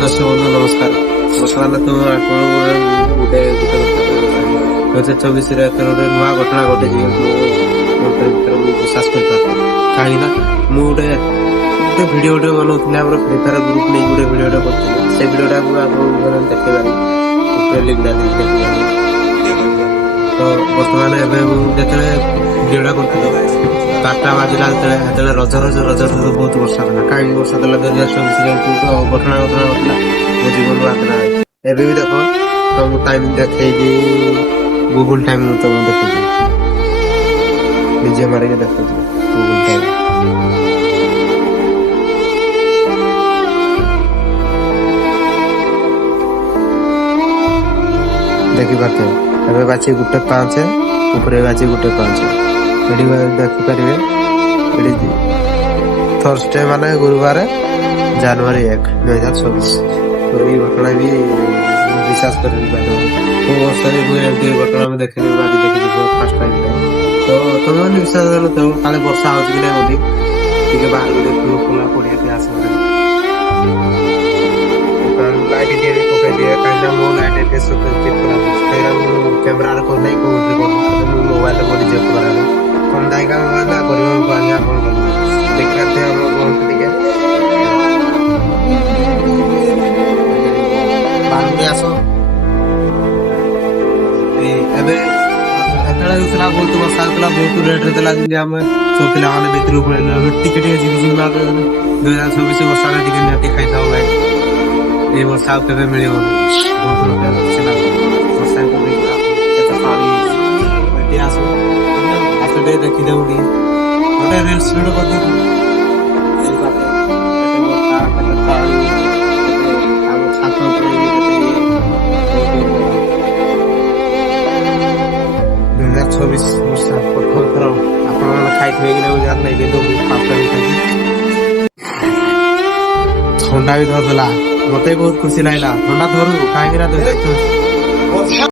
ଦର୍ଶକ ବନ୍ଧୁ ନମସ୍କାର। ବର୍ତ୍ତମାନ ତ ଆପଣ ଗୋଟେ 2024 ଏଥର ଗୋଟେ ନୂଆ ଘଟଣା ଘଟିଛି। ମୁଁ ବିଶ୍ୱାସ କରିପାରୁନି, କାହିଁକି ନା ମୁଁ ଗୋଟେ ଭିଡିଓ ବନଉଥିଲି, ଆମର ଫ୍ରି ଫାୟାର ଗ୍ରୁପ ନେଇ ଗୋଟେ ଭିଡିଓ କରିଥିଲି। ସେ ଭିଡିଓଟାକୁ ଆପଣଙ୍କୁ ଦେଖେଇବାନି, ତ ବର୍ତ୍ତମାନ ଏବେ ମୁଁ ଯେତେବେଳେ ଭିଡିଓଟା କରୁଥିଲି 4ଟା ବାଜିଲା, ଯେତେବେଳେ ରଜ ବହୁତ ବର୍ଷା ଥିଲା। କାହିଁକି ବର୍ଷା ଥିଲା? 2024 ଘଟଣା ଘଟିଲା ମୋ ଜୀବନରୁ ଆଥିଲା। ଏବେ ବି ଦେଖ, ତ ମୁଁ ଟାଇମ ଦେଖେଇବି, ଗୁଗୁଲ ଟାଇମ ମୁଁ ତମକୁ ଦେଖୁଛି, ନିଜେ ମାରିକି ଦେଖୁଛି ଗୁଗୁଲ ଟାଇମ। ଦେଖିପାରୁଥିବେ ଏବେ ବାଛି 1:05, ଉପରେ ବାଛି 1:05। ଏଠି ଦେଖିପାରିବେ, ଏଠି ଥର୍ସଡେ ମାନେ ଗୁରୁବାର, ଜାନୁଆରୀ 1, 2024। ତ ଏଇ ଘଟଣା ବି ବିଶ୍ୱାସ କରିପାରିବ। କୋଉ ବର୍ଷରେ ମୁଁ ଏମିତି ଘଟଣା ମୁଁ ଦେଖିନି, ଆଜି ଦେଖିଛି ଫାର୍ଷ୍ଟ ଟାଇମ୍। ତ ତମେ ମାନେ ବିଶ୍ୱାସ କରୁନଥିବ, କାଳେ ବର୍ଷା ହଉଛି କି ନାହିଁ ବୋଲି ଟିକେ ବାହାରକୁ ଦେଖୁ, ଖୋଲା ପଡ଼ିଆକୁ ଆସିବ। ଲାଇଟ୍ ଟିକେ ବି ପକେଇ ଦିଏ, କାହିଁକିନା ମୋ ଲାଇଟ୍ ଟିକେ କ୍ୟାମେରାରେ କରିନାହିଁ, କୋଉଠି ମୁଁ ମୋବାଇଲରେ କରି ଚେକ୍ କରାରେ କଣ ଦାୟିକା ମୋବାଇଲ କରିବାକୁ ଆଣିବା କଣ ଦେଖିପାରୁଥିବେ। ଆମର ବହୁତ ଟିକେ ବାହାରକୁ ଆସ। ଏବେ ସେତେବେଳେ ହେଉଥିଲା ବହୁତ ବର୍ଷା ହେଉଥିଲା, ବହୁତ ରେଟ୍ରେ ଥିଲା, ଯେମିତି ଆମେ ସବୁ ପିଲାମାନେ ଭିତରକୁ ପଳେଇଲୁ। ଏବେ ଟିକେ ଝିମିଝିମି ମାରୁଥିଲା। 2024 ବର୍ଷାରେ ଟିକେ ନିହାତି ଖାଇଥାଉ ଭାଇ। ଏଇ ବର୍ଷା ଆଉ କେବେ ମିଳିବନି। ବହୁତ ଲୋକ ବର୍ଷା କେତେ ପାଣି ଏଠି ଆସ ଟିକେ ଦେଖିଦେବୁ, ଟିକେ ଗୋଟେ ରିଲ୍ସ ଭିଡିଓ କରିଦେବୁ। ଏଇ ପାଖେ କେତେ ବର୍ଷା, କେତେ ପାଣି, ଆମ ଛାତ ଉପରେ ବି କେତେ 2024 ବର୍ଷା ପ୍ରଥମ ଥର ଆପଣମାନେ ଖାଇଥିବେ କି ନାହିଁ ଜାଣି ନାହିଁ, କିନ୍ତୁ ମୁଁ ଫାର୍ଷ୍ଟ ଟାଇମ୍ ଖାଇଛି। ଥଣ୍ଡା ବି ଧରିଦେଲା, ମତେ ବି ବହୁତ ଖୁସି ଲାଗିଲା। ଥଣ୍ଡା ଧରୁ, କାହିଁକି ନା